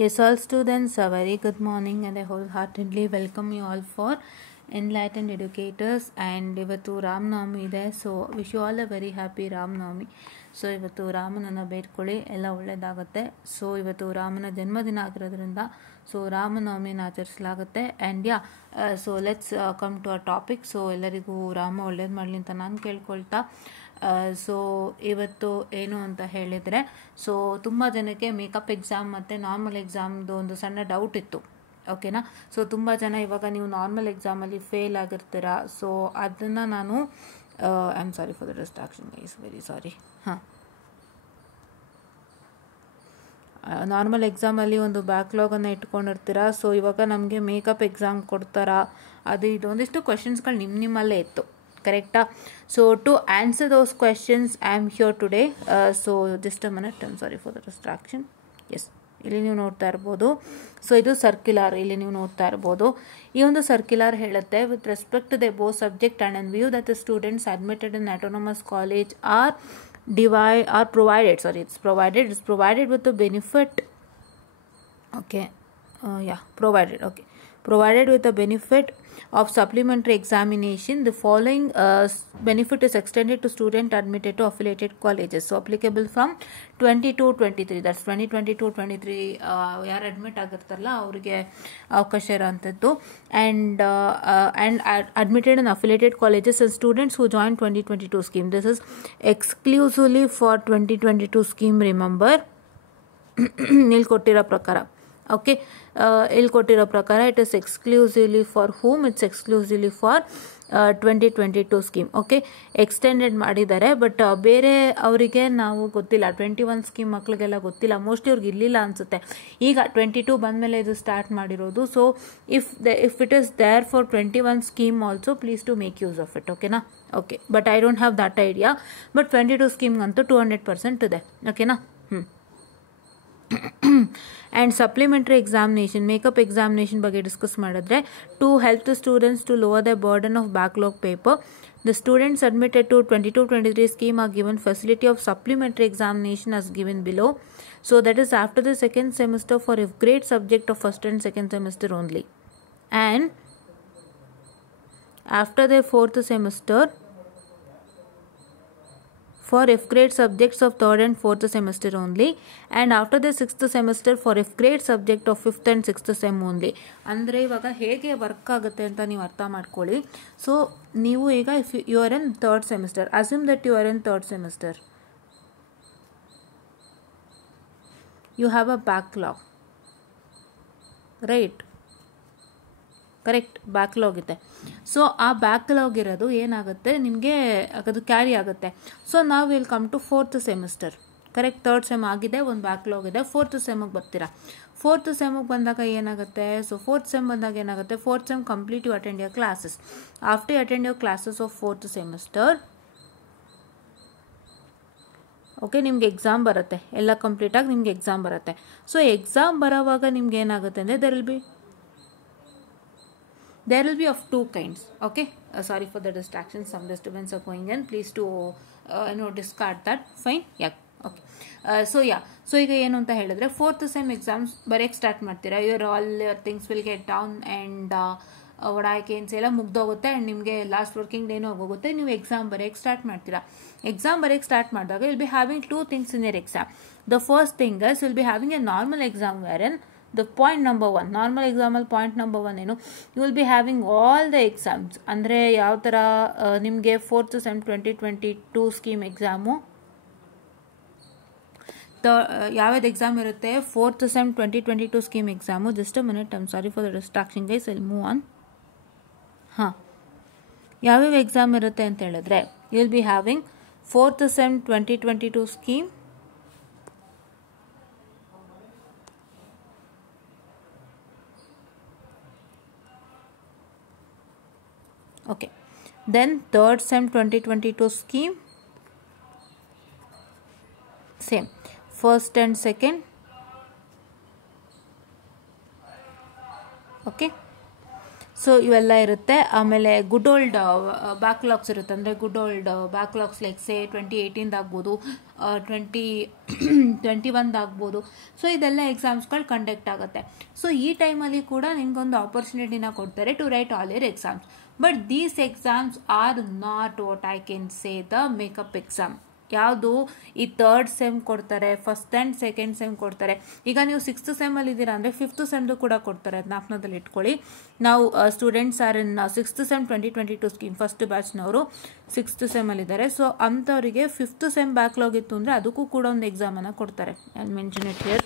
Yes, all students, a very good morning and I wholeheartedly welcome you all for Enlightened Educators. And ಇವತ್ತು ರಾಮನವಮಿ ಇದೆ, so wish you all a very happy Ramanavami. So ಇವತ್ತು ರಾಮನನ್ನು ಬೇಡ್ಕೊಳ್ಳಿ, ಎಲ್ಲ ಒಳ್ಳೆಯದಾಗುತ್ತೆ. So ಇವತ್ತು ರಾಮನ ಜನ್ಮದಿನ ಆಗಿರೋದ್ರಿಂದ ಸೊ ರಾಮನವಮಿನ ಆಚರಿಸಲಾಗುತ್ತೆ. And yeah, so let's come to a topic. So ಎಲ್ಲರಿಗೂ ರಾಮ ಒಳ್ಳೇದು ಮಾಡಲಿ ಅಂತ ನಾನು ಕೇಳ್ಕೊಳ್ತಾ, ಸೊ ಇವತ್ತು ಏನು ಅಂತ ಹೇಳಿದರೆ, ಸೊ ತುಂಬ ಜನಕ್ಕೆ ಮೇಕಪ್ ಎಕ್ಸಾಮ್ ಮತ್ತು ನಾರ್ಮಲ್ ಎಕ್ಸಾಮ್ದು ಒಂದು ಸಣ್ಣ ಡೌಟ್ ಇತ್ತು, ಓಕೆನಾ. ಸೊ ತುಂಬ ಜನ ಇವಾಗ ನೀವು ನಾರ್ಮಲ್ ಎಕ್ಸಾಮಲ್ಲಿ ಫೇಲ್ ಆಗಿರ್ತೀರಾ. ಸೊ ಅದನ್ನು ನಾನು I am sorry for the distraction guys, very sorry. ಹಾಂ, ನಾರ್ಮಲ್ ಎಕ್ಸಾಮಲ್ಲಿ ಒಂದು ಬ್ಯಾಕ್ಲಾಗನ್ನು ಇಟ್ಕೊಂಡಿರ್ತೀರಾ. ಸೊ ಇವಾಗ ನಮಗೆ ಮೇಕಪ್ ಎಕ್ಸಾಮ್ ಕೊಡ್ತಾರಾ, ಅದು ಇದು ಒಂದಿಷ್ಟು ಕ್ವೆಶನ್ಸ್ಗಳು ನಿಮ್ಮಲ್ಲೇ ಇತ್ತು, ಕರೆಕ್ಟಾ. So to answer those questions I am here today. So just a minute, I am sorry for the distraction. Yes, ಇಲ್ಲಿ ನೀವು ನೋಡ್ತಾ ಇರ್ಬೋದು. ಸೊ ಇದು ಸರ್ಕ್ಯುಲರ್, ಇಲ್ಲಿ ನೀವು ನೋಡ್ತಾ ಇರ್ಬೋದು. ಈ ಒಂದು ಸರ್ಕ್ಯುಲರ್ ಹೇಳುತ್ತೆ, with respect to the above subject and in view that the students admitted in autonomous college are provided with the benefit, okay, provided with the benefit of supplementary examination. The following benefit is extended to student admitted to affiliated colleges, so applicable from 22-23, that's 2022-23 ಯಾರು admit ಆಗಿರ್ತಾರಲ್ಲ ಅವರಿಗೆ ಅವಕಾಶ ಇರೋಂಥದ್ದು. and admitted in affiliated colleges and students who join 2022 scheme. This is exclusively for 2022 scheme, remember. ಇಲ್ಲಿ ಕೊಟ್ಟಿರೋ ಪ್ರಕಾರ, okay, ಇಲ್ಲಿ ಕೊಟ್ಟಿರೋ ಪ್ರಕಾರ it is exclusively for whom, it's exclusively for 2022 scheme. Okay, extended ಮಾಡಿದ್ದಾರೆ, ಬಟ್ ಬೇರೆ ಅವರಿಗೆ ನಾವು ಗೊತ್ತಿಲ್ಲ. 21 ಸ್ಕೀಮ್ ಮಕ್ಕಳಿಗೆಲ್ಲ ಗೊತ್ತಿಲ್ಲ, ಮೋಸ್ಟ್ಲಿ ಅವ್ರಿಗೆ ಇರಲಿಲ್ಲ ಅನಿಸುತ್ತೆ. ಈಗ 22 ಬಂದಮೇಲೆ ಇದು ಸ್ಟಾರ್ಟ್ ಮಾಡಿರೋದು. So if it is there for 21 scheme also, please to make use of it, ಓಕೆನಾ. Okay, but I don't have that idea. But 22 ಸ್ಕೀಮ್ಗಂತೂ 200% ಇದೆ, ಓಕೆನಾ. And supplementary examination, makeup examination ಬಗ್ಗೆ ಡಿಸ್ಕಸ್ ಮಾಡಿದ್ರೆ, to help the students to lower the burden of backlog paper, the students admitted to 22-23 scheme are given facility of supplementary examination as given below. So that is after the second semester for if grade subject of first and second semester only, and after the fourth semester for F grade subjects of third and fourth semester only, and after the sixth semester for F grade subject of fifth and sixth sem only. ಅಂದರೆ ಇವಾಗ ಹೇಗೆ work ಆಗುತ್ತೆ ಅಂತ ನೀವು ಅರ್ಥ ಮಾಡ್ಕೊಳ್ಳಿ. So ನೀವು ಈಗ if you are in third semester, assume that you are in third semester, you have a backlog, right, correct, backlog ಇದೆ. ಸೊ ಆ ಬ್ಯಾಕ್ಲಾಗ್ ಇರೋದು ಏನಾಗುತ್ತೆ, ನಿಮಗೆ ಅದು ಕ್ಯಾರಿ ಆಗುತ್ತೆ. ಸೊ ನಾವು will come to fourth semester, correct. Third sem ಆಗಿದೆ, ಒಂದು ಬ್ಯಾಕ್ಲಾಗ್ ಇದೆ, ಫೋರ್ತ್ ಸೆಮ್ಗೆ ಬರ್ತೀರಾ. ಫೋರ್ತ್ ಸೆಮ್ಗೆ ಬಂದಾಗ ಏನಾಗುತ್ತೆ, ಸೊ ಫೋರ್ತ್ ಸೆಮ್ ಬಂದಾಗ ಏನಾಗುತ್ತೆ, fourth sem complete you attend your classes. After you attend your classes of fourth semester, okay, ನಿಮ್ಗೆ ಎಕ್ಸಾಮ್ ಬರುತ್ತೆ, ಎಲ್ಲ ಕಂಪ್ಲೀಟಾಗಿ ನಿಮ್ಗೆ ಎಕ್ಸಾಮ್ ಬರುತ್ತೆ. ಸೊ ಎಕ್ಸಾಮ್ ಬರೋವಾಗ ನಿಮ್ಗೆ ಏನಾಗುತ್ತೆ ಅಂದರೆ, there will be of two kinds, okay. Sorry for the distraction, some disturbance are going in, please to discard that, fine, yeah, okay. So ಈಗ ಏನು ಅಂತ ಹೇಳಿದ್ರೆ, ಫೋರ್ತ್ ಸೆಮ್ ಎಕ್ಸಾಮ್ಸ್ ಬರೆಯಕ್ಕೆ ಸ್ಟಾರ್ಟ್ ಮಾಡ್ತೀರಾ. All your things will get down and ಒಡಾಯ್ಕೆನ್ಸ್ ಎಲ್ಲ ಮುಗ್ದೋಗುತ್ತೆ and ನಿಮಗೆ ಲಾಸ್ಟ್ ವರ್ಕಿಂಗ್ ಡೇನೂ ಹೋಗುತ್ತೆ. ನೀವು ಎಕ್ಸಾಮ್ ಬರೆಯಕ್ಕೆ ಸ್ಟಾರ್ಟ್ ಮಾಡ್ತೀರಾ. ಎಕ್ಸಾಮ್ ಬರೆಯಕ್ಕೆ ಸ್ಟಾರ್ಟ್ ಮಾಡಿದಾಗ will be having two things in your exam. The first thing is will be having a normal exam where the point number 1, normal exam point number 1 ಏನು, you will be having all the exams. ಅಂದರೆ ಯಾವ ಥರ ನಿಮಗೆ fourth sem 2022 scheme exam ಯಾವ್ಯಾವ್ದು exam ಇರುತ್ತೆ, fourth sem 2022 scheme exam. Just a minute, I am sorry for the distraction guys, I will move on. ಹಾಂ, ಯಾವ್ಯಾವ exam ಇರುತ್ತೆ ಅಂತ ಹೇಳಿದ್ರೆ, you will be having fourth sem 2022 scheme, okay, then third sem 2022 scheme, same, first and second, okay. So ಇವೆಲ್ಲ ಇರುತ್ತೆ. ಆಮೇಲೆ good old backlogs ಇರುತ್ತೆ, ಅಂದರೆ ಗುಡ್ ಓಲ್ಡ್ ಬ್ಯಾಕ್ಲಾಗ್ಸ್ ಲೈಕ್ ಸೇ 2018 ಆಗ್ಬೋದು, 2021 ಆಗ್ಬೋದು. ಸೊ ಇದೆಲ್ಲ ಎಕ್ಸಾಮ್ಸ್ಗಳು ಕಂಡಕ್ಟ್ ಆಗುತ್ತೆ. ಸೊ ಈ ಟೈಮಲ್ಲಿ ಕೂಡ ನಿಮ್ಗೊಂದು ಆಪರ್ಚುನಿಟಿನ ಕೊಡ್ತಾರೆ to write all your exams. But these exams are not what I can say the makeup exam. ಯಾವುದು ಈ 3rd ಸೆಮ್ ಕೊಡ್ತಾರೆ, 1st and 2nd ಸೆಮ್ ಕೊಡ್ತಾರೆ. ಈಗ ನೀವು 6th ಸೆಮ್ಮಲ್ಲಿ ಇದ್ದೀರಾ ಅಂದರೆ 5th ಸೆಮ್ದು ಕೂಡ ಕೊಡ್ತಾರೆ, ಅದು ಜ್ಞಾಪನದಲ್ಲಿ ಇಟ್ಕೊಳ್ಳಿ. ನಾವು students are in 6th sem 2022 scheme, first ಬ್ಯಾಚ್ನವರು 6th ಸೆಮ್ಮಲ್ಲಿದ್ದಾರೆ. ಸೊ ಅಂಥವರಿಗೆ 5th ಸೆಮ್ ಬ್ಯಾಕ್ಲಾಗ್ ಇತ್ತು ಅಂದರೆ ಅದಕ್ಕೂ ಕೂಡ ಒಂದು ಎಕ್ಸಾಮನ್ನು ಕೊಡ್ತಾರೆ. I mention it here.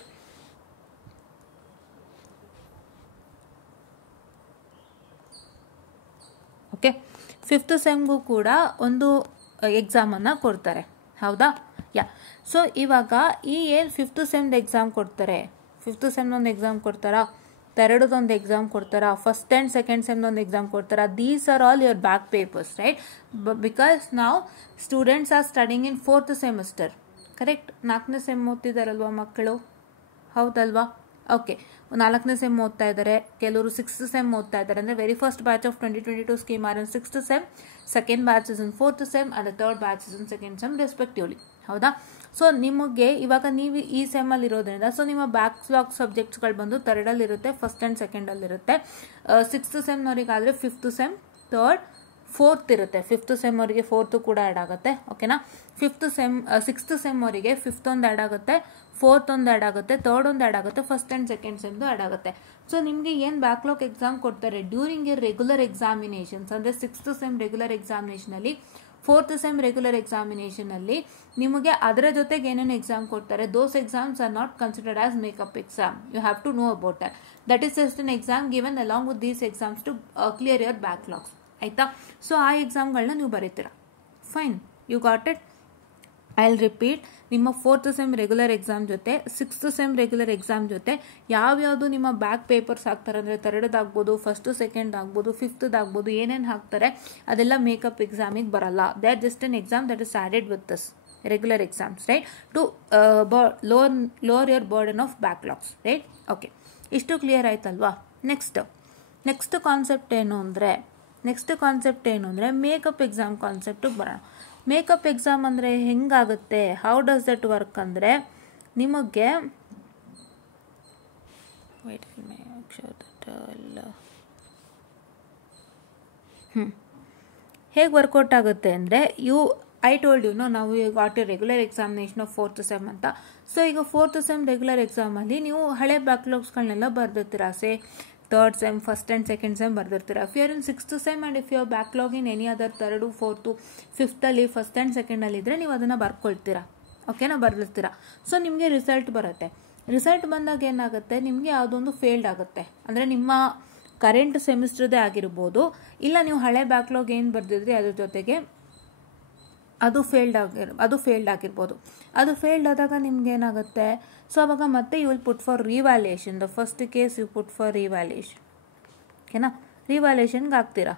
Okay, 5th ಸೆಮ್ಗೂ ಕೂಡ ಒಂದು ಎಕ್ಸಾಮನ್ನು ಕೊಡ್ತಾರೆ, ಹೌದಾ? ಯಾ. ಸೊ ಇವಾಗ ಈ ಏನು 5th ಸೆಮ್ದು ಎಕ್ಸಾಮ್ ಕೊಡ್ತಾರೆ, 5th ಸೆಮ್ದೊಂದು ಎಕ್ಸಾಮ್ ಕೊಡ್ತಾರಾ, 3rdದೊಂದು ಎಕ್ಸಾಮ್ ಕೊಡ್ತಾರಾ, 1st and 2nd ಸೆಮ್ದೊಂದು ಎಕ್ಸಾಮ್ ಕೊಡ್ತಾರಾ, these are all your back papers, right? Because ನಾವು students are studying in 4th semester, correct? 4ನೇ ಸೆಮ್ ಓದ್ತಿದ್ದಾರಲ್ವ ಮಕ್ಕಳು, ಹೌದಲ್ವಾ? ಓಕೆ, 4ನೇ ಸೆಮ್ ಓದ್ತಾ ಇದ್ದಾರೆ, ಕೆಲವರು 6th ಸೆಮ್ ಓದ್ತಾ ಇದ್ದಾರೆ. ಅಂದರೆ very first batch of 2022 scheme are in 6th sem, second batch is in 4th sem and the 3rd batch is in 2nd sem respectively, ಹೌದಾ? ಸೊ ನಿಮಗೆ ಇವಾಗ ನೀವು ಈ ಸೆಮ್ಮಲ್ಲಿ ಇರೋದ್ರಿಂದ ಸೊ ನಿಮ್ಮ ಬ್ಯಾಕ್ಲಾಗ್ ಸಬ್ಜೆಕ್ಟ್ಸ್ಗಳು ಬಂದು 3rdಲ್ಲಿ ಇರುತ್ತೆ, 1st and 2ndಲ್ಲಿ ಇರುತ್ತೆ. 6th ಸೆಮ್ನವರಿಗಾದರೆ 5th sem, 3rd, 4th ಇರುತ್ತೆ. 5th ಸೆಮ್ ಅವರಿಗೆ 4th ಕೂಡ ಆ್ಯಡ್ ಆಗುತ್ತೆ, ಓಕೆನಾ? 6th ಸೆಮ್ ಅವರಿಗೆ 5th ಒಂದು ಆ್ಯಡ್ ಆಗುತ್ತೆ, 4th ಒಂದು ಆ್ಯಡ್ ಆಗುತ್ತೆ, 3rd ಒಂದು ಆ್ಯಡ್ ಆಗುತ್ತೆ, 1st and 2nd ಸೆಮ್ದು ಆ್ಯಡ್ ಆಗುತ್ತೆ. ಸೊ ನಿಮಗೆ ಏನು ಬ್ಯಾಕ್ಲಾಗ್ ಎಕ್ಸಾಮ್ ಕೊಡ್ತಾರೆ ಡ್ಯೂರಿಂಗ್ ಎ ರೆಗ್ಯುಲರ್ ಎಕ್ಸಾಮಿನೇಷನ್ಸ್, ಅಂದರೆ 6th ಸೆಮ್ ರೆಗ್ಯುಲರ್ ಎಕ್ಸಾಮಿನೇಷನಲ್ಲಿ, 4th ಸೆಮ್ ರೆಗ್ಯುಲರ್ ಎಕ್ಸಾಮಿನೇಷನಲ್ಲಿ ನಿಮಗೆ ಅದರ ಜೊತೆಗೆ ಏನೇನು ಎಕ್ಸಾಮ್ ಕೊಡ್ತಾರೆ, those exams are not considered as makeup exam. You have to know about that. That is just an exam given along with these exams to clear your backlogs, ಆಯಿತಾ? So ಆ ಎಕ್ಸಾಮ್ಗಳನ್ನ ನೀವು ಬರೀತೀರಾ. Fine, you got it. I will repeat. ನಿಮ್ಮ 4th sem regular exam ಜೊತೆ 6th sem regular exam ಜೊತೆ ಯಾವ್ಯಾವುದು ನಿಮ್ಮ ಬ್ಯಾಕ್ ಪೇಪರ್ಸ್ ಹಾಕ್ತಾರೆ ಅಂದರೆ 3rd ಆಗ್ಬೋದು, 1st, 2nd ಆಗ್ಬೋದು, 5th ಆಗ್ಬೋದು, ಏನೇನು ಹಾಕ್ತಾರೆ ಅದೆಲ್ಲ ಮೇಕಪ್ ಎಕ್ಸಾಮಿಗೆ ಬರಲ್ಲ. They are just an exam that is added with this regular exams, right? To lower your burden of backlogs, right? Okay, ಇಷ್ಟು ಕ್ಲಿಯರ್ ಆಯ್ತಲ್ವಾ? ನೆಕ್ಸ್ಟ್ ಕಾನ್ಸೆಪ್ಟ್ ಏನು ಅಂದರೆ ಮೇಕಪ್ ಎಕ್ಸಾಮ್ ಕಾನ್ಸೆಪ್ಟಿಗೆ ಬರೋಣ. ಮೇಕಪ್ ಎಕ್ಸಾಮ್ ಅಂದರೆ ಹೆಂಗಾಗುತ್ತೆ, ಹೌ ಡಸ್ ದಟ್ ವರ್ಕ್ ಅಂದರೆ ನಿಮಗೆ ಹೇಗೆ ವರ್ಕೌಟ್ ಆಗುತ್ತೆ ಅಂದರೆ ಐ ಟೋಲ್ಡ್ ಯು ನಾವು got a regular examination of 4th sem ಅಂತ. ಸೊ ಈಗ 4th ಸೆಮ್ ರೆಗ್ಯುಲರ್ ಎಕ್ಸಾಮಲ್ಲಿ ನೀವು ಹಳೆ ಬ್ಯಾಕ್ಲಾಗ್ಸ್ಗಳನ್ನೆಲ್ಲ ಬರ್ದಿರ್ತೀರಾ. Say 3rd sem, 1st and 2nd sem ಬರ್ದಿರ್ತೀರಾ. If you are in 6th sem and if you are backlog in any other 3rd, 4th, 5thಲ್ಲಿ 1st and 2ndಲ್ಲಿ ಇದ್ದರೆ ನೀವು ಅದನ್ನು ಬರ್ಕೊಳ್ತೀರಾ, ಓಕೆನಾ? ಬರ್ದಿರ್ತೀರಾ. ಸೊ ನಿಮಗೆ ರಿಸಲ್ಟ್ ಬರುತ್ತೆ. ರಿಸಲ್ಟ್ ಬಂದಾಗ ಏನಾಗುತ್ತೆ, ನಿಮಗೆ ಯಾವುದೊಂದು ಫೇಲ್ಡ್ ಆಗುತ್ತೆ. ಅಂದರೆ ನಿಮ್ಮ ಕರೆಂಟ್ ಸೆಮಿಸ್ಟ್ರದೇ ಆಗಿರ್ಬೋದು, ಇಲ್ಲ ನೀವು ಹಳೆ ಬ್ಯಾಕ್ಲಾಗ್ ಏನು ಬರ್ದಿದ್ರಿ ಅದ್ರ ಜೊತೆಗೆ ಅದು ಫೇಲ್ಡ್ ಆಗಿರ್ಬೋದು. ಅದು ಫೇಲ್ಡ್ ಆದಾಗ ನಿಮ್ಗೆ ಏನಾಗುತ್ತೆ, ಸೊ ಅವಾಗ ಮತ್ತೆ you will put for revaluation. The first case you put for revaluation, ಓಕೆನಾ? ರಿವ್ಯಾಲ್ಯೂಯೇಷನ್ಗೆ ಹಾಕ್ತೀರಾ.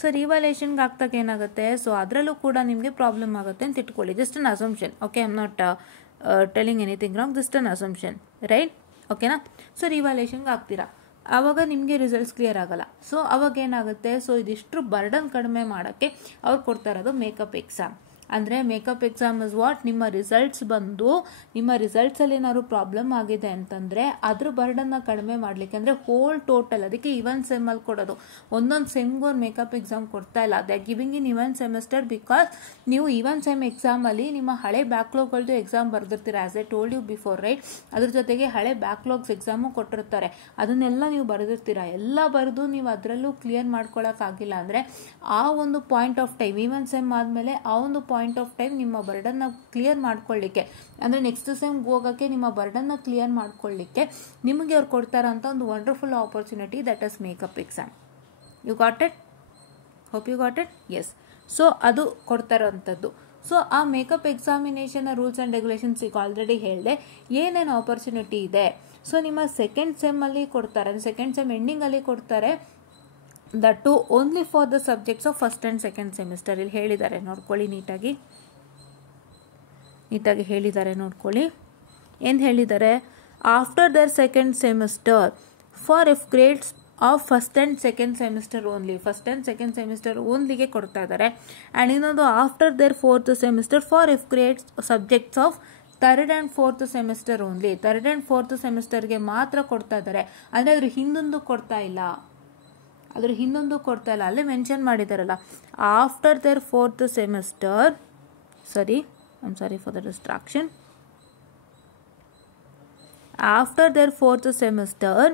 ಸೊ ರಿವ್ಯಾಲ್ಯೂಯೇಷನ್ಗೆ ಹಾಕ್ದಾಗ ಏನಾಗುತ್ತೆ, ಸೊ ಅದರಲ್ಲೂ ಕೂಡ ನಿಮಗೆ ಪ್ರಾಬ್ಲಮ್ ಆಗುತ್ತೆ ಅಂತ ಇಟ್ಕೊಳ್ಳಿ. Just an assumption, okay? I am not telling anything wrong, just an assumption, right? ಓಕೆನಾ? ಸೊ ರಿವ್ಯಾಲ್ಯೂಯೇಷನ್ಗೆ ಹಾಕ್ತೀರಾ, ಆವಾಗ ನಿಮಗೆ ರಿಸಲ್ಟ್ಸ್ ಕ್ಲಿಯರ್ ಆಗಲ್ಲ. ಸೊ ಅವಾಗ ಏನಾಗುತ್ತೆ, ಸೊ ಇದಿಷ್ಟು ಬರ್ಡನ್ ಕಡಿಮೆ ಮಾಡೋಕ್ಕೆ ಅವ್ರು ಕೊಡ್ತಾ ಇರೋದು ಮೇಕಪ್ ಎಕ್ಸಾಮ್. ಅಂದರೆ ಮೇಕಪ್ ಎಕ್ಸಾಮ್ ಇಸ್ ವಾಟ್, ನಿಮ್ಮ ರಿಸಲ್ಟ್ಸಲ್ಲಿ ಏನಾದ್ರು ಪ್ರಾಬ್ಲಮ್ ಆಗಿದೆ ಅಂತಂದರೆ ಅದ್ರ ಬರ್ಡನ್ನ ಕಡಿಮೆ ಮಾಡಲಿಕ್ಕೆ, ಅಂದರೆ ಹೋಲ್ ಟೋಟಲ್, ಅದಕ್ಕೆ ಇವನ್ ಸೆಮ್ಮಲ್ಲಿ ಕೊಡೋದು. ಒಂದೊಂದು ಸೆಮ್ಗೂ ಒಂದು ಮೇಕಪ್ ಎಕ್ಸಾಮ್ ಕೊಡ್ತಾ ಇಲ್ಲ. They are giving in even semester because ನೀವು ಇವನ್ ಸೆಮ್ ಎಕ್ಸಾಮಲ್ಲಿ ನಿಮ್ಮ ಹಳೆ ಬ್ಯಾಕ್ಲಾಗ್ಗಳದ್ದು ಎಕ್ಸಾಮ್ ಬರ್ದಿರ್ತೀರ, as a told you before, right? ಅದ್ರ ಜೊತೆಗೆ ಹಳೆ ಬ್ಯಾಕ್ಲಾಗ್ಸ್ ಎಕ್ಸಾಮು ಕೊಟ್ಟಿರ್ತಾರೆ. ಅದನ್ನೆಲ್ಲ ನೀವು ಬರೆದಿರ್ತೀರ. ಎಲ್ಲ ಬರೆದು ನೀವು ಅದರಲ್ಲೂ ಕ್ಲಿಯರ್ ಮಾಡ್ಕೊಳ್ಳೋಕ್ಕಾಗಿಲ್ಲ ಅಂದರೆ ಆ ಒಂದು point of time, even sem ಆದಮೇಲೆ ಆ ಒಂದು ಪಾಯಿಂಟ್ ಆಫ್ ಟೈಮ್ ನಿಮ್ಮ ಬರ್ಡನ್ನ ಕ್ಲಿಯರ್ ಮಾಡ್ಕೊಳ್ಳಿಕ್ಕೆ, ಅಂದರೆ ನೆಕ್ಸ್ಟ್ ಸೆಮ್ಗೆ ಹೋಗೋಕ್ಕೆ ನಿಮ್ಮ ಬರ್ಡನ್ನ ಕ್ಲಿಯರ್ ಮಾಡ್ಕೊಳ್ಳಿಕ್ಕೆ ನಿಮಗೆ ಅವ್ರು ಕೊಡ್ತಾರಂಥ ಒಂದು wonderful opportunity, that is makeup exam. You got it? Hope you got it? Yes. So ಅದು ಕೊಡ್ತಾರಂಥದ್ದು. ಸೊ ಆ ಮೇಕಪ್ ಎಕ್ಸಾಮಿನೇಷನ್ನ ರೂಲ್ಸ್ ಆ್ಯಂಡ್ ರೆಗ್ಯುಲೇಷನ್ಸ್ ಈಗ ಆಲ್ರೆಡಿ ಹೇಳಿದೆ. ಏನೇನು ಆಪರ್ಚುನಿಟಿ ಇದೆ, ಸೊ ನಿಮ್ಮ 2nd ಸೆಮ್ಮಲ್ಲಿ ಕೊಡ್ತಾರೆ, 2nd ಸೆಮ್ ಎಂಡಿಂಗಲ್ಲಿ ಕೊಡ್ತಾರೆ. That to only for the subjects of 1st and 2nd semester. ಇಲ್ಲಿ ಹೇಳಿದ್ದಾರೆ ನೋಡ್ಕೊಳ್ಳಿ, ನೀಟಾಗಿ ಹೇಳಿದ್ದಾರೆ ನೋಡ್ಕೊಳ್ಳಿ. ಏನು ಹೇಳಿದ್ದಾರೆ, after their 2nd semester for if grades of first and second semester only, first and second semester ಓನ್ಲಿಗೆ ಕೊಡ್ತಾ ಇದ್ದಾರೆ. ಆ್ಯಂಡ್ ಇನ್ನೊಂದು after their fourth semester for F grade subjects of third and fourth semester only. Third and fourth ಸೆಮಿಸ್ಟರ್ಗೆ ಮಾತ್ರ ಕೊಡ್ತಾ ಇದ್ದಾರೆ, ಅಂದರೆ ಅದ್ರ ಹಿಂದೊಂದು ಕೊಡ್ತಾ ಇಲ್ಲ, ಅಲ್ಲೇ ಮೆನ್ಷನ್ ಮಾಡಿದಾರಲ್ಲ, after their fourth semester, I am sorry for the distraction, after their fourth semester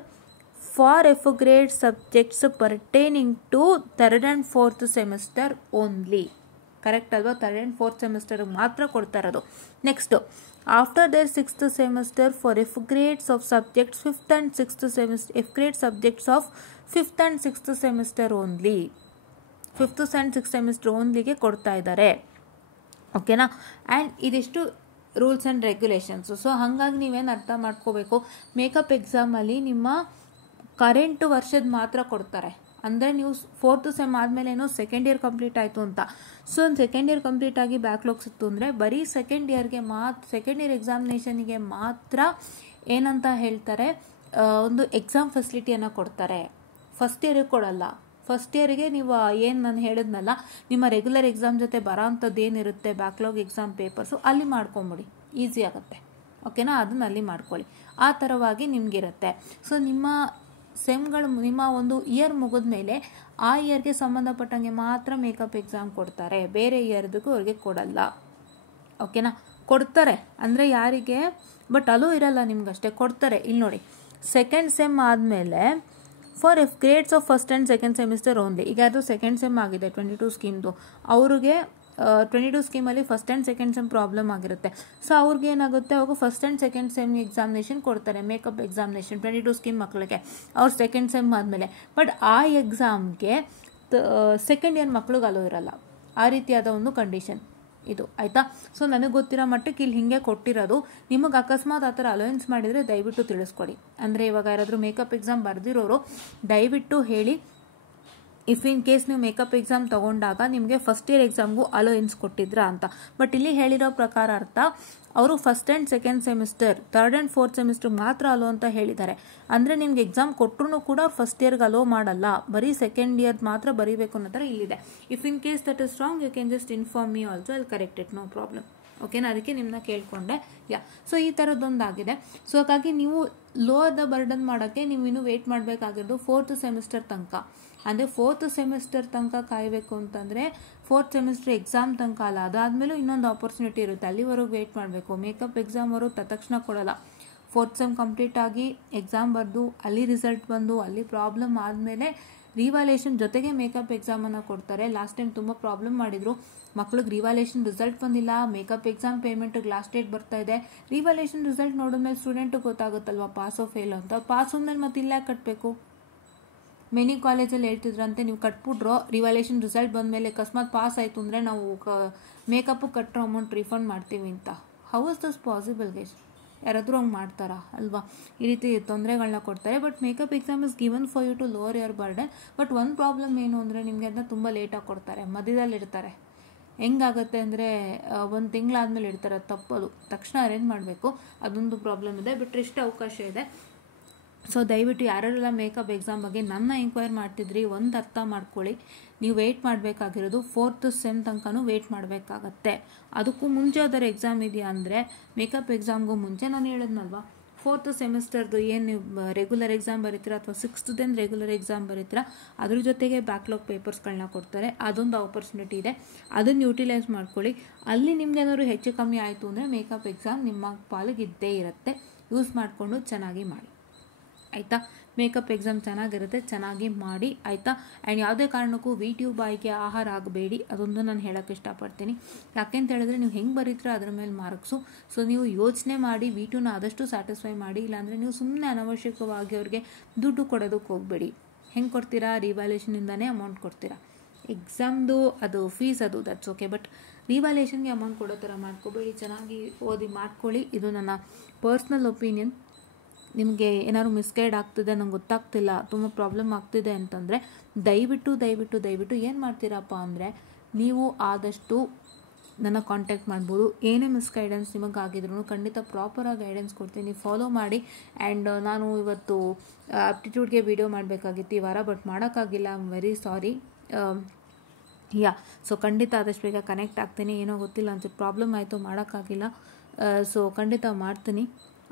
for F grade subjects pertaining to third and fourth semester only. Correct ಅಲ್ವಾ? ಥರ್ಡ್ ಆ್ಯಂಡ್ ಫೋರ್ತ್ ಸೆಮಿಸ್ಟರ್ ಮಾತ್ರ ಕೊಡ್ತಾ ಇರೋದು. Next, after their sixth semester for F grades of subjects fifth and sixth semester, F grade subjects of fifth and sixth semester only, fifth and sixth semester ಓನ್ಲಿಗೆ ಕೊಡ್ತಾ ಇದ್ದಾರೆ. ಓಕೆನಾ? And ಇದಿಷ್ಟು rules and regulations. So ಹಾಗಾಗಿ ನೀವೇನು ಅರ್ಥ ಮಾಡ್ಕೋಬೇಕು, makeup ಎಕ್ಸಾಮಲ್ಲಿ ನಿಮ್ಮ ಕರೆಂಟ್ ವರ್ಷದ ಮಾತ್ರ ಕೊಡ್ತಾರೆ. ಅಂದರೆ ನೀವು ಫೋರ್ತ್ ಸೆಮ್ ಆದಮೇಲೇನೋ ಸೆಕೆಂಡ್ ಇಯರ್ ಕಂಪ್ಲೀಟ್ ಆಯಿತು ಅಂತ, ಸೊ ಒಂದು ಸೆಕೆಂಡ್ ಇಯರ್ ಕಂಪ್ಲೀಟ್ ಆಗಿ ಬ್ಯಾಕ್ಲಾಗ್ಸ್ ಇತ್ತು ಅಂದರೆ ಬರೀ ಸೆಕೆಂಡ್ ಇಯರ್ ಎಕ್ಸಾಮಿನೇಷನಿಗೆ ಮಾತ್ರ ಏನಂತ ಹೇಳ್ತಾರೆ, ಒಂದು ಎಕ್ಸಾಮ್ ಫೆಸಿಲಿಟಿಯನ್ನು ಕೊಡ್ತಾರೆ. ಫಸ್ಟ್ ಇಯರಿಗೆ ಕೊಡಲ್ಲ. ಫಸ್ಟ್ ಇಯರಿಗೆ ನೀವು ಏನು ನಾನು ಹೇಳಿದ್ನಲ್ಲ, ನಿಮ್ಮ ರೆಗ್ಯುಲರ್ ಎಕ್ಸಾಮ್ ಜೊತೆ ಬರೋ ಅಂಥದ್ದು ಏನಿರುತ್ತೆ ಬ್ಯಾಕ್ಲಾಗ್ ಎಕ್ಸಾಮ್ ಪೇಪರ್ಸು ಅಲ್ಲಿ ಮಾಡ್ಕೊಂಬಿಡಿ, ಈಸಿ ಆಗುತ್ತೆ. ಓಕೆನಾ? ಅದನ್ನ ಅಲ್ಲಿ ಮಾಡ್ಕೊಳ್ಳಿ. ಆ ಥರವಾಗಿ ನಿಮಗಿರುತ್ತೆ. ಸೊ ನಿಮ್ಮ ಸೆಮ್ಗಳು, ನಿಮ್ಮ ಒಂದು ಇಯರ್ ಮುಗಿದ ಮೇಲೆ ಆ ಇಯರ್ಗೆ ಸಂಬಂಧಪಟ್ಟಂಗೆ ಮಾತ್ರ ಮೇಕಪ್ ಎಕ್ಸಾಮ್ ಕೊಡ್ತಾರೆ, ಬೇರೆ ಇಯರ್ದಕ್ಕೂ ಅವ್ರಿಗೆ ಕೊಡಲ್ಲ. ಓಕೆನಾ? ಕೊಡ್ತಾರೆ ಅಂದರೆ ಯಾರಿಗೆ, ಬಟ್ ಅಲ್ಲೂ ಇರಲ್ಲ ನಿಮ್ಗಷ್ಟೇ, ಕೊಡ್ತಾರೆ. ಇಲ್ಲಿ ನೋಡಿ, ಸೆಕೆಂಡ್ ಸೆಮ್ ಆದಮೇಲೆ for F grades of first and second semester only. ಈಗ ಅದು ಸೆಕೆಂಡ್ ಸೆಮ್ ಆಗಿದೆ 22 ಸ್ಕೀಮ್ದು, ಅವ್ರಿಗೆ 22 ಸ್ಕೀಮಲ್ಲಿ first and second sem problem ಆಗಿರುತ್ತೆ. ಸೊ ಅವ್ರಿಗೆ ಏನಾಗುತ್ತೆ, ಅವಾಗ first and second sem examination ಕೊಡ್ತಾರೆ, ಮೇಕಪ್ ಎಕ್ಸಾಮಿನೇಷನ್ 22 ಸ್ಕೀಮ್ ಮಕ್ಕಳಿಗೆ, ಅವ್ರು ಸೆಕೆಂಡ್ ಸೆಮ್ ಆದಮೇಲೆ. ಬಟ್ ಆ ಎಕ್ಸಾಮ್ಗೆ ಸೆಕೆಂಡ್ ಇಯರ್ ಮಕ್ಳಿಗೆ ಅಲೋ ಇರಲ್ಲ. ಆ ರೀತಿಯಾದ ಒಂದು ಕಂಡೀಷನ್ ಇದು, ಆಯಿತಾ? ಸೊ ನನಗೆ ಗೊತ್ತಿರೋ ಮಟ್ಟಕ್ಕೆ ಇಲ್ಲಿ ಹಿಂಗೆ ಕೊಟ್ಟಿರೋದು. ನಿಮಗೆ ಅಕಸ್ಮಾತ್ ಆ ಥರ ಅಲೋಯನ್ಸ್ ಮಾಡಿದರೆ ದಯವಿಟ್ಟು ತಿಳಿಸ್ಕೊಡಿ. ಅಂದರೆ ಇವಾಗ ಯಾರಾದರೂ ಮೇಕಪ್ ಎಕ್ಸಾಮ್ ಬರೆದಿರೋರು ದಯವಿಟ್ಟು ಹೇಳಿ, ಇಫ್ ಇನ್ ಕೇಸ್ ನೀವು ಮೇಕಪ್ ಎಕ್ಸಾಮ್ ತೊಗೊಂಡಾಗ ನಿಮಗೆ ಫಸ್ಟ್ ಇಯರ್ ಎಕ್ಸಾಮ್ಗೂ ಅಲೋಯನ್ಸ್ ಕೊಟ್ಟಿದ್ರಾ ಅಂತ. ಬಟ್ ಇಲ್ಲಿ ಹೇಳಿರೋ ಪ್ರಕಾರ ಅರ್ಥ, ಅವರು first and second semester, third and fourth semester ಮಾತ್ರ ಅಲೋ ಅಂತ ಹೇಳಿದ್ದಾರೆ. ಅಂದರೆ ನಿಮ್ಗೆ ಎಕ್ಸಾಮ್ ಕೊಟ್ಟರು ಕೂಡ ಅವ್ರು ಫಸ್ಟ್ ಇಯರ್ಗೆ ಅಲೋ ಮಾಡಲ್ಲ, ಬರೀ ಸೆಕೆಂಡ್ ಇಯರ್ ಮಾತ್ರ ಬರೀಬೇಕು ಅನ್ನೋ ಥರ ಇಲ್ಲಿದೆ. If in case that is wrong you can just inform me also, I'll correct it, no problem. ಓಕೆನಾ? ಅದಕ್ಕೆ ನಿಮ್ಮನ್ನ ಕೇಳಿಕೊಂಡೆ. ಸೊ ಈ ಥರದ್ದೊಂದಾಗಿದೆ. ಸೊ ಹಾಗಾಗಿ ನೀವು ಲೋವರ್ ದ ಬರ್ಡನ್ ಮಾಡೋಕ್ಕೆ ನೀವು ಇನ್ನೂ ವೆಯ್ಟ್ ಮಾಡಬೇಕಾಗಿರೋದು ಫೋರ್ತ್ ಸೆಮಿಸ್ಟರ್ ತನಕ. ಅಂದರೆ ಫೋರ್ತ್ ಸೆಮಿಸ್ಟರ್ ತನಕ ಕಾಯಬೇಕು ಅಂತಂದರೆ ಫೋರ್ತ್ ಸೆಮಿಸ್ಟರ್ ಎಕ್ಸಾಮ್ ತನಕ ಅಲ್ಲ, ಅದಾದಮೇಲೂ ಇನ್ನೊಂದು ಆಪರ್ಚುನಿಟಿ ಇರುತ್ತೆ, ಅಲ್ಲಿವರೆಗೂ ವೆಯ್ಟ್ ಮಾಡಬೇಕು. ಮೇಕಪ್ ಎಕ್ಸಾಮ್ ಅವರು ತಕ್ಷಣ ಕೊಡಲ್ಲ. ಫೋರ್ತ್ ಸೆಮ್ ಕಂಪ್ಲೀಟ್ ಆಗಿ ಎಕ್ಸಾಮ್ ಬರೆದು ಅಲ್ಲಿ ರಿಸಲ್ಟ್ ಬಂದು ಅಲ್ಲಿ ಪ್ರಾಬ್ಲಮ್ ಆದಮೇಲೆ ರಿವ್ಯಾಲ್ಯೂಯೇಷನ್ ಜೊತೆಗೆ ಮೇಕಪ್ ಎಕ್ಸಾಮನ್ನು ಕೊಡ್ತಾರೆ. ಲಾಸ್ಟ್ ಟೈಮ್ ತುಂಬ ಪ್ರಾಬ್ಲಮ್ ಮಾಡಿದರು, ಮಕ್ಳಿಗೆ ರಿವ್ಯಾಲ್ಯೂಯೇಷನ್ ರಿಸಲ್ಟ್ ಬಂದಿಲ್ಲ, ಮೇಕಪ್ ಎಕ್ಸಾಮ್ ಪೇಮೆಂಟಿಗೆ ಲಾಸ್ಟ್ ಡೇಟ್ ಬರ್ತಾ ಇದೆ. ರಿವ್ಯಾಲ್ಯೂಯೇಷನ್ ರಿಸಲ್ಟ್ ನೋಡಿದ್ಮೇಲೆ ಸ್ಟೂಡೆಂಟಿಗೆ ಗೊತ್ತಾಗುತ್ತಲ್ವ ಪಾಸೋ ಫೇಲ್ ಅಂತ. ಪಾಸ್ ಆದ್ಮೇಲೆ ಮತ್ತೆ ಇಲ್ಲ ಕಟ್ಟಬೇಕು. ಮೆನಿ ಕಾಲೇಜಲ್ಲಿ ಹೇಳ್ತಿದ್ರಂತೆ, ನೀವು ಕಟ್ಬಿಟ್ರೋ ರಿವ್ಯಾಲ್ಯೂಯೇಷನ್ ರಿಸಲ್ಟ್ ಬಂದಮೇಲೆ ಅಕಸ್ಮಾತ್ ಪಾಸ್ ಆಯಿತು ಅಂದರೆ ನಾವು ಮೇಕಪ್ಪು ಕಟ್ಟರೋ ಅಮೌಂಟ್ ರಿಫಂಡ್ ಮಾಡ್ತೀವಿ ಅಂತ. How is this possible guys? ಯಾರಾದರೂ ಹಂಗೆ ಮಾಡ್ತಾರಾ ಅಲ್ವಾ? ಈ ರೀತಿ ತೊಂದರೆಗಳನ್ನ ಕೊಡ್ತಾರೆ. But makeup exam is given for you to lower your burden. But ಒಂದು ಪ್ರಾಬ್ಲಮ್ ಏನು ಅಂದರೆ ನಿಮಗೆ ಅದನ್ನ ತುಂಬ ಲೇಟಾಗಿ ಕೊಡ್ತಾರೆ, ಮಧ್ಯದಲ್ಲಿ ಇಡ್ತಾರೆ. ಹೆಂಗಾಗುತ್ತೆ ಅಂದರೆ ಒಂದು ತಿಂಗಳಾದಮೇಲೆ ಇಡ್ತಾರೆ, ತಪ್ಪದು, ತಕ್ಷಣ ಅರೇಂಜ್ ಮಾಡಬೇಕು. ಅದೊಂದು ಪ್ರಾಬ್ಲಮ್ ಇದೆ. ಬಿಟ್ಟರೆ ಇಷ್ಟು ಅವಕಾಶ ಇದೆ. ಸೊ ದಯವಿಟ್ಟು ಯಾರೆಲ್ಲ ಮೇಕಪ್ ಎಕ್ಸಾಮ್ ಬಗ್ಗೆ ನನ್ನ ಎಂಕ್ವೈರ್ ಮಾಡ್ತಿದ್ರಿ, ಒಂದು ಅರ್ಥ ಮಾಡ್ಕೊಳ್ಳಿ, ನೀವು ವೆಯ್ಟ್ ಮಾಡಬೇಕಾಗಿರೋದು ಫೋರ್ತ್ ಸೆಮ್ ತನಕನೂ ವೆಯ್ಟ್ ಮಾಡಬೇಕಾಗತ್ತೆ. ಅದಕ್ಕೂ ಮುಂಚೆ ಅದರ ಎಕ್ಸಾಮ್ ಇದೆಯಾ ಅಂದರೆ ಮೇಕಪ್ ಎಕ್ಸಾಮ್ಗೂ ಮುಂಚೆ ನಾನು ಹೇಳಿದ್ನಲ್ವ, ಫೋರ್ತ್ ಸೆಮಿಸ್ಟರ್ದು ಏನು ನೀವು ರೆಗ್ಯುಲರ್ ಎಕ್ಸಾಮ್ ಬರೀತೀರಾ ಅಥವಾ ಸಿಕ್ಸ್ತ್ದೇನು ರೆಗ್ಯುಲರ್ ಎಕ್ಸಾಮ್ ಬರೀತೀರಾ, ಅದ್ರ ಜೊತೆಗೆ ಬ್ಯಾಕ್ಲಾಗ್ ಪೇಪರ್ಸ್ಗಳನ್ನ ಕೊಡ್ತಾರೆ. ಅದೊಂದು ಆಪರ್ಚುನಿಟಿ ಇದೆ, ಅದನ್ನು ಯೂಟಿಲೈಸ್ ಮಾಡ್ಕೊಳ್ಳಿ. ಅಲ್ಲಿ ನಿಮ್ಗೇನಾದ್ರು ಹೆಚ್ಚು ಕಮ್ಮಿ ಆಯಿತು ಅಂದರೆ ಮೇಕಪ್ ಎಕ್ಸಾಮ್ ನಿಮ್ಮ ಪಾಲಿಗೆ ಇದ್ದೇ ಇರುತ್ತೆ. ಯೂಸ್ ಮಾಡಿಕೊಂಡು ಚೆನ್ನಾಗಿ ಮಾಡಿ, ಆಯಿತಾ? ಮೇಕಪ್ ಎಕ್ಸಾಮ್ ಚೆನ್ನಾಗಿರುತ್ತೆ, ಚೆನ್ನಾಗಿ ಮಾಡಿ, ಆಯಿತಾ? ಆ್ಯಂಡ್ ಯಾವುದೇ ಕಾರಣಕ್ಕೂ ಯೂಟ್ಯೂಬ್ ಬಾಯಿಗೆ ಆಹಾರ ಆಗಬೇಡಿ, ಅದೊಂದು ನಾನು ಹೇಳೋಕ್ಕೆ ಇಷ್ಟಪಡ್ತೀನಿ. ಯಾಕೆಂತ ಹೇಳಿದ್ರೆ ನೀವು ಹೆಂಗೆ ಬರೀತೀರ ಅದ್ರ ಮೇಲೆ ಮಾರ್ಕ್ಸು. ಸೊ ನೀವು ಯೋಚನೆ ಮಾಡಿ ನ ಆದಷ್ಟು ಸ್ಯಾಟಿಸ್ಫೈ ಮಾಡಿ. ಇಲ್ಲಾಂದರೆ ನೀವು ಸುಮ್ಮನೆ ಅನವಶ್ಯಕವಾಗಿ ಅವ್ರಿಗೆ ದುಡ್ಡು ಕೊಡೋದಕ್ಕೆ ಹೋಗಬೇಡಿ. ಹೆಂಗೆ ಕೊಡ್ತೀರಾ? ರಿವ್ಯಾಲ್ಯೂಯೇಷನಿಂದನೇ ಅಮೌಂಟ್ ಕೊಡ್ತೀರಾ. ಎಕ್ಸಾಮ್ದು ಅದು ಫೀಸ್ ಅದು ದಟ್ಸ್ ಓಕೆ, ಬಟ್ ರಿವ್ಯಾಲ್ಯೂಯೇಷನ್ಗೆ ಅಮೌಂಟ್ ಕೊಡೋ ಥರ ಮಾಡ್ಕೋಬೇಡಿ. ಚೆನ್ನಾಗಿ ಓದಿ ಮಾಡ್ಕೊಳ್ಳಿ. ಇದು ನನ್ನ ಪರ್ಸ್ನಲ್ ಒಪಿನಿಯನ್. ನಿಮಗೆ ಏನಾದ್ರು ಮಿಸ್ಗೈಡ್ ಆಗ್ತಿದೆ, ನಂಗೆ ಗೊತ್ತಾಗ್ತಿಲ್ಲ, ತುಂಬ ಪ್ರಾಬ್ಲಮ್ ಆಗ್ತಿದೆ ಅಂತಂದರೆ ದಯವಿಟ್ಟು ಏನು ಮಾಡ್ತೀರಪ್ಪ ಅಂದರೆ ನೀವು ಆದಷ್ಟು ನನ್ನ ಕಾಂಟ್ಯಾಕ್ಟ್ ಮಾಡ್ಬೋದು. ಏನೇ ಮಿಸ್ಗೈಡೆನ್ಸ್ ನಿಮಗಾಗಿದ್ರು ಖಂಡಿತ ಪ್ರಾಪರಾಗಿ ಗೈಡೆನ್ಸ್ ಕೊಡ್ತೀನಿ, ಫಾಲೋ ಮಾಡಿ. ಆ್ಯಂಡ್ ನಾನು ಇವತ್ತು ಆಪ್ಟಿಟ್ಯೂಡ್ಗೆ ವಿಡಿಯೋ ಮಾಡಬೇಕಾಗಿತ್ತು ಈ ವಾರ, ಬಟ್ ಮಾಡೋಕ್ಕಾಗಿಲ್ಲ. I am very sorry. So ಖಂಡಿತ ಆದಷ್ಟು ಬೇಗ ಕನೆಕ್ಟ್ ಆಗ್ತೀನಿ. ಏನೋ ಗೊತ್ತಿಲ್ಲ ಅನ್ಸುತ್ತೆ, ಪ್ರಾಬ್ಲಮ್ ಆಯಿತು, ಮಾಡೋಕ್ಕಾಗಿಲ್ಲ. ಸೊ ಖಂಡಿತ ಮಾಡ್ತೀನಿ,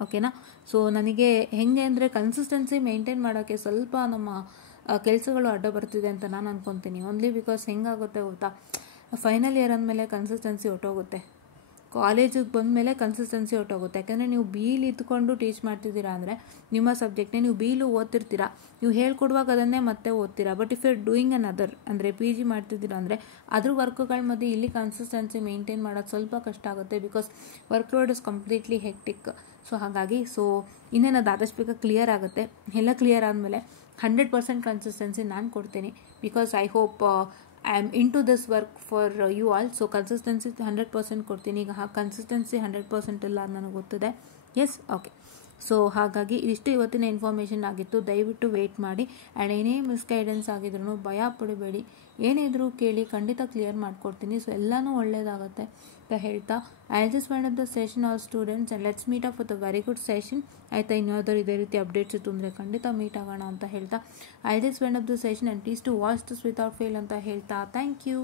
ಓಕೆನಾ. ಸೊ ನನಗೆ ಹೆಂಗೆ ಅಂದರೆ ಕನ್ಸಿಸ್ಟೆನ್ಸಿ ಮೇಂಟೈನ್ ಮಾಡೋಕ್ಕೆ ಸ್ವಲ್ಪ ನಮ್ಮ ಕೆಲಸಗಳು ಅಡ್ಡ ಬರ್ತಿದೆ ಅಂತ ನಾನು ಅನ್ಕೊತೀನಿ. ಓನ್ಲಿ ಬಿಕಾಸ್ ಹೆಂಗಾಗುತ್ತೆ ಗೊತ್ತಾ, ಫೈನಲ್ ಇಯರ್ ಅಂದಮೇಲೆ ಕನ್ಸಿಸ್ಟೆನ್ಸಿ ಹೊಟ್ಟೋಗುತ್ತೆ, ಕಾಲೇಜಿಗೆ ಬಂದಮೇಲೆ ಕನ್ಸಿಸ್ಟೆನ್ಸಿ ಹೊಟ್ಟೋಗುತ್ತೆ. ಯಾಕೆಂದರೆ ನೀವು ಬೀಲ್ ಇದ್ಕೊಂಡು ಟೀಚ್ ಮಾಡ್ತಿದ್ದೀರಾ ಅಂದರೆ ನಿಮ್ಮ ಸಬ್ಜೆಕ್ಟ್ನೇ ನೀವು ಬೀಲು ಓದ್ತಿರ್ತೀರಾ, ನೀವು ಹೇಳ್ಕೊಡುವಾಗ ಅದನ್ನೇ ಮತ್ತೆ ಓದ್ತೀರಾ. But if you doing an other ಅಂದರೆ PG ಮಾಡ್ತಿದ್ದೀರಾ ಅಂದರೆ ಅದ್ರ ವರ್ಕ್ಗಳ ಮಧ್ಯೆ ಇಲ್ಲಿ ಕನ್ಸಿಸ್ಟೆನ್ಸಿ ಮೇಂಟೈನ್ ಮಾಡೋದು ಸ್ವಲ್ಪ ಕಷ್ಟ ಆಗುತ್ತೆ, because work load is completely hectic. So ಹಾಗಾಗಿ ಇನ್ನೇನದು ಆದಷ್ಟು ಬೇಗ ಕ್ಲಿಯರ್ ಆಗುತ್ತೆ. ಎಲ್ಲ ಕ್ಲಿಯರ್ ಆದಮೇಲೆ 100% ಕನ್ಸಿಸ್ಟೆನ್ಸಿ ನಾನು ಕೊಡ್ತೀನಿ, because I hope I am in to this work for you all. So consistency 100% ಕೊಡ್ತೀನಿ. ಈಗ ಕನ್ಸಿಸ್ಟೆನ್ಸಿ 100% ಇಲ್ಲ ಅಂತ ನನಗೆ ಗೊತ್ತಿದೆ. S, okay. ಸೊ ಹಾಗಾಗಿ ಇಷ್ಟು ಇವತ್ತಿನ ಇನ್ಫಾರ್ಮೇಷನ್ ಆಗಿತ್ತು. ದಯವಿಟ್ಟು ವೆಯ್ಟ್ ಮಾಡಿ. ಆ್ಯಂಡ್ ಏನೇ ಮಿಸ್ಗೈಡೆನ್ಸ್ ಆಗಿದ್ರು ಭಯ ಪಡಬೇಡಿ, ಏನಿದ್ರು ಕೇಳಿ, ಖಂಡಿತ ಕ್ಲಿಯರ್ ಮಾಡಿಕೊಡ್ತೀನಿ. ಸೊ ಎಲ್ಲನೂ ಒಳ್ಳೆಯದಾಗುತ್ತೆ ಅಂತ ಹೇಳ್ತಾ I just wind up the session all students, and let's meet up with a very good session. ಆಯಿತಾ, ಇನ್ಯಾವುದಾದ್ರು ಇದೇ ರೀತಿ ಅಪ್ಡೇಟ್ಸ್ ಇತ್ತು ಅಂದರೆ ಖಂಡಿತ ಮೀಟ್ ಆಗೋಣ ಅಂತ ಹೇಳ್ತಾ I just wind up the session. And please to watch this without fail ಅಂತ ಹೇಳ್ತಾ ಥ್ಯಾಂಕ್ ಯು.